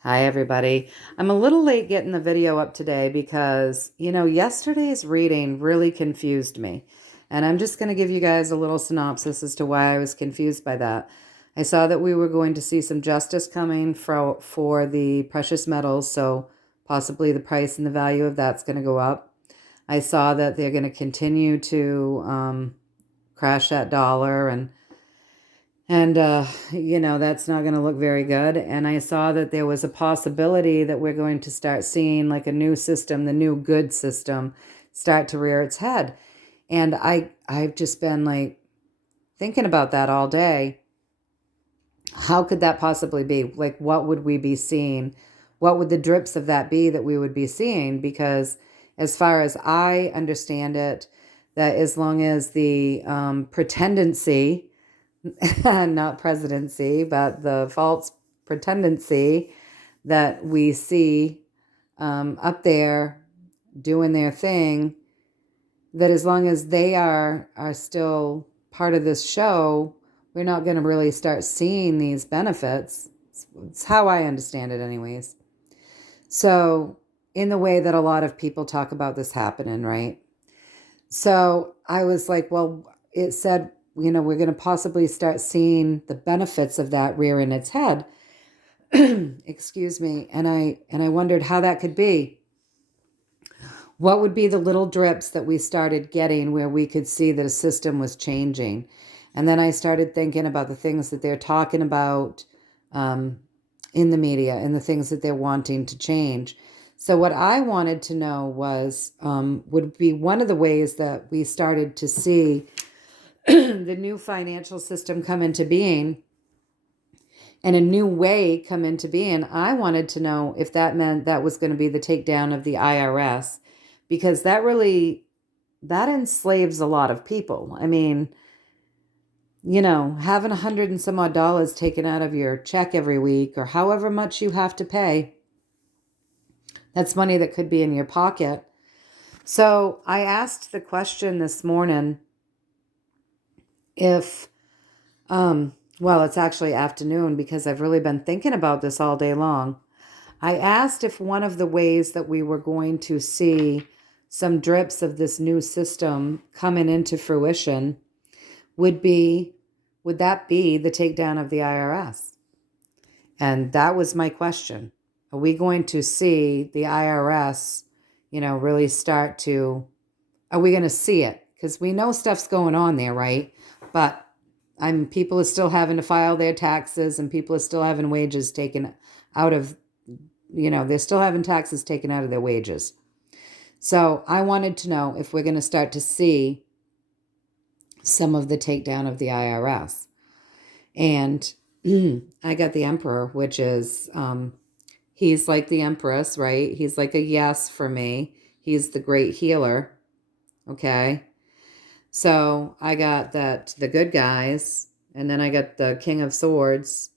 Hi, everybody. I'm a little late getting the video up today because, yesterday's reading really confused me. And I'm just going to give you guys a little synopsis as to why I was confused by that. I saw that we were going to see some justice coming for the precious metals, so possibly the price and the value of that's going to go up. I saw that they're going to continue to crash that dollar and that's not going to look very good. And I saw that there was a possibility that we're going to start seeing like a new system, the new good system, start to rear its head. And I've just been like thinking about that all day. How could that possibly be? Like, what would we be seeing? What would the drips of that be that we would be seeing? Because as far as I understand it, that as long as the pretendency, not presidency, but the false pretendency that we see up there doing their thing, that as long as they are still part of this show, we're not going to really start seeing these benefits. It's how I understand it anyways. So in the way that a lot of people talk about this happening, right? So I was like, well, it said, we're going to possibly start seeing the benefits of that rearing its head. Excuse me. And I wondered how that could be. What would be the little drips that we started getting where we could see that a system was changing? And then I started thinking about the things that they're talking about in the media and the things that they're wanting to change. So what I wanted to know was, would be one of the ways that we started to see the new financial system come into being and a new way come into being. I wanted to know if that meant that was going to be the takedown of the IRS, because that enslaves a lot of people. I mean, having $100 and some odd dollars taken out of your check every week or however much you have to pay, that's money that could be in your pocket. So I asked the question this morning if, well, it's actually afternoon because I've really been thinking about this all day long. I asked if one of the ways that we were going to see some drips of this new system coming into fruition would that be the takedown of the IRS? And that was my question. Are we going to see the IRS, really start to, are we going to see it? Because we know stuff's going on there, right? But people are still having to file their taxes and people are still having wages taken out of, they're still having taxes taken out of their wages. So I wanted to know if we're going to start to see some of the takedown of the IRS. And I got the Emperor, which is, he's like the Empress, right? He's like a yes for me. He's the great healer. Okay. So I got that the good guys, and then I got the King of Swords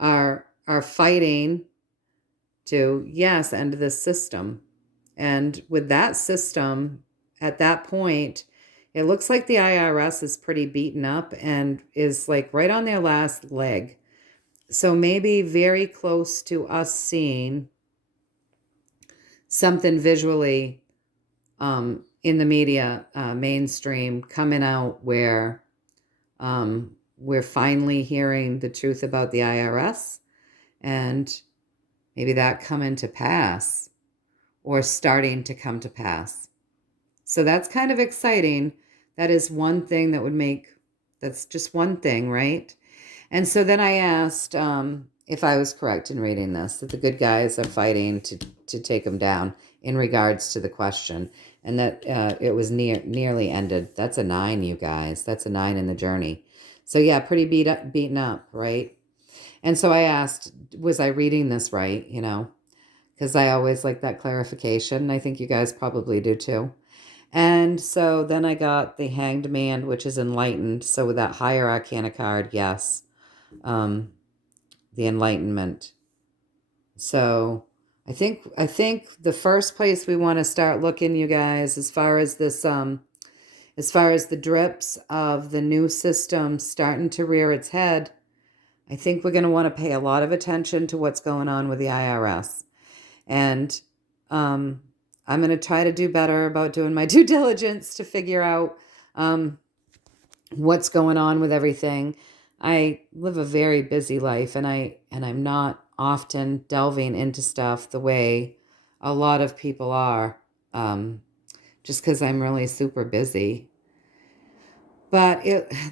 are fighting to, yes, end this system. And with that system, at that point, it looks like the IRS is pretty beaten up and is like right on their last leg. So maybe very close to us seeing something visually in the media, mainstream, coming out where we're finally hearing the truth about the IRS, and maybe that coming to pass or starting to come to pass. So that's kind of exciting. That is one thing that would that's just one thing, right? And so then I asked if I was correct in reading this, that the good guys are fighting to take them down in regards to the question, and that it was nearly ended. That's a 9, you guys. That's a 9 in the journey. So yeah, pretty beaten up, right? And so I asked, was I reading this right? Because I always like that clarification. I think you guys probably do too. And so then I got the Hanged Man, which is enlightened. So with that higher arcana card, yes, the enlightenment. So I think the first place we want to start looking, you guys, as far as this, as far as the drips of the new system starting to rear its head, I think we're going to want to pay a lot of attention to what's going on with the IRS. And I'm going to try to do better about doing my due diligence to figure out what's going on with everything. I live a very busy life, and I'm not often delving into stuff the way a lot of people are, just because I'm really super busy. But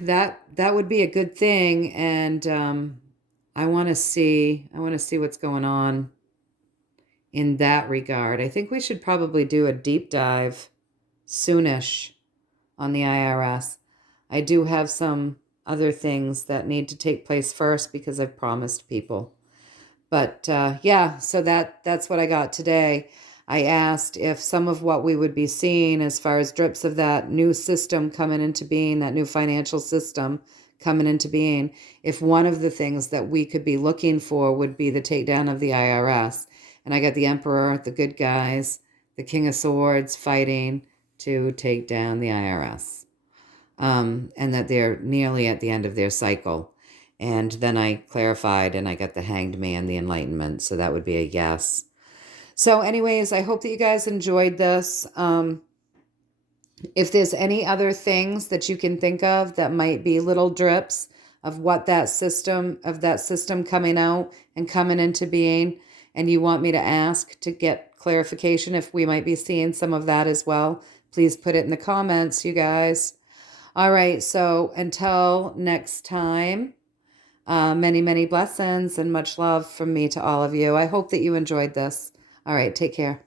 that would be a good thing, and I want to see what's going on in that regard. I think we should probably do a deep dive soonish on the IRS. I do have some other things that need to take place first because I've promised people. But yeah, so that's what I got today. I asked if some of what we would be seeing as far as drips of that new system coming into being, that new financial system coming into being, if one of the things that we could be looking for would be the takedown of the IRS. And I got the Emperor, the good guys, the King of Swords fighting to take down the IRS. And that they're nearly at the end of their cycle. And then I clarified and I got the Hanged Man, the Enlightenment. So that would be a yes. So anyways, I hope that you guys enjoyed this. If there's any other things that you can think of that might be little drips of what that system coming out and coming into being, and you want me to ask to get clarification if we might be seeing some of that as well, please put it in the comments, you guys. All right, so until next time, many, many blessings and much love from me to all of you. I hope that you enjoyed this. All right, take care.